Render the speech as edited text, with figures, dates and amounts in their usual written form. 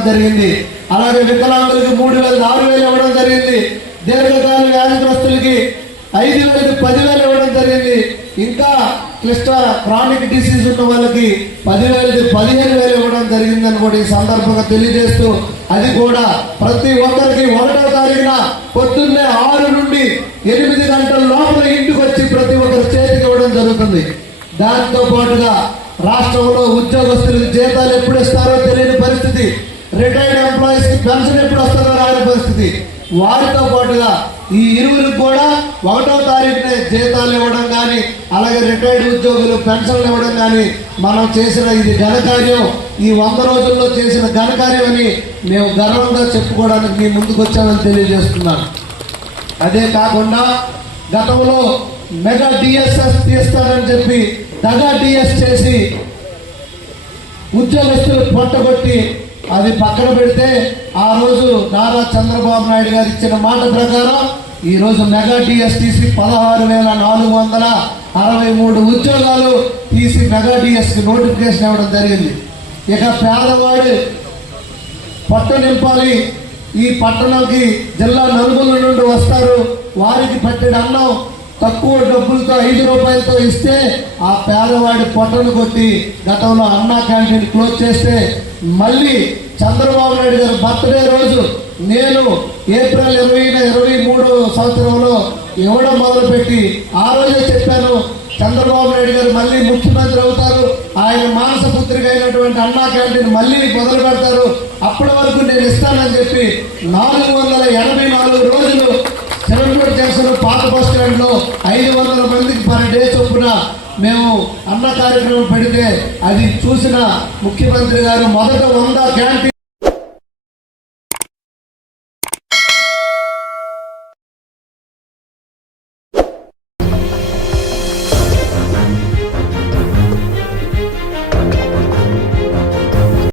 ఇవ్వడం జరిగింది. అలాగే వికలాంగులకి 3,000 6,000 ఇవ్వడం జరిగింది. దీర్ఘకాల వ్యాధిగ్రస్తులకి 5,000 10,000 ఇవ్వడం జరిగింది. ఇంకా క్లిష్ట క్రానిక్ డిసీజ్ ఉన్న వాళ్ళకి 10,000 15,000 ఇవ్వడం జరిగిందని కూడా ఈ సందర్భంగా తెలియజేస్తూ, అది కూడా ప్రతి ఒక్కరికి 1వ తారీఖున పొద్దున్నే 6 నుండి 8 గంటల లోపల ఇంటికి వచ్చి ప్రతి ఒక్కరి చేతికి ఇవ్వడం జరుగుతుంది. దాంతో పాటుగా రాష్ట్రంలో ఉద్యోగస్తులకు జీతాలు ఎప్పుడు ఇస్తారో తెలియని పరిస్థితి, రిటైర్డ్ ఎంప్లాయీస్ కి పెన్షన్ ఎప్పుడు వస్తుందో రాని పరిస్థితి. వారితో పాటుగా ఈ ఇరువురికి కూడా 1వ తారీఖునే జీతాలు ఇవ్వడం కానీ, అలాగే రిటైర్డ్ ఉద్యోగులు పెన్షన్లు ఇవ్వడం కానీ మనం చేసిన ఇది ఘనకార్యం. ఈ 100 రోజుల్లో చేసిన ఘనకార్యం అని మేము గర్వంగా చెప్పుకోవడానికి మీ ముందుకు వచ్చామని తెలియజేస్తున్నాను. అదే కాకుండా గతంలో మెగా డిఎస్ఎస్ తీస్తానని చెప్పి దగా డిఎస్ చేసి ఉద్యోగస్తులు పొట్టగొట్టి అది పక్కన పెడితే, ఆ రోజు నారా చంద్రబాబు నాయుడు గారు ఇచ్చిన మాట ప్రకారం ఈ రోజు మెగా డిఎస్ తీసి 16,463 ఉద్యోగాలు తీసి మెగా డిఎస్ కి నోటిఫికేషన్ ఇవ్వడం జరిగింది. ఇక పేదవాడు పట్ట నింపాలి, ఈ పట్టణంకి జిల్లా నలుగుల నుండి వస్తారు, వారికి పట్టిన అన్నం తక్కువ డబ్బులతో 5 రూపాయలతో ఇస్తే ఆ పేదవాడి పొట్టను కొట్టి గతంలో అన్నా క్యాంటీన్ క్లోజ్ చేస్తే, మళ్ళీ చంద్రబాబు నాయుడు గారు బర్త్డే రోజు నేను ఏప్రిల్ 2023 సంవత్సరంలో ఇవ్వడం మొదలుపెట్టి ఆ రోజే చెప్పాను, చంద్రబాబు నాయుడు గారు మళ్ళీ ముఖ్యమంత్రి అవుతారు, ఆయన మానస పుత్రిక అయినటువంటి అన్నా క్యాంటీన్ మళ్ళీ మొదలు పెడతారు, అప్పటి వరకు నేను ఇస్తానని చెప్పి 484 రోజులు చిరంపూర్ జంక్షన్ పాత బస్ స్టాండ్ లో 500 మందికి పర్ డే చొప్పున మేము అన్న కార్యక్రమం పెడితే, అది చూసిన ముఖ్యమంత్రి గారు మొదట 100 క్యాంటీన్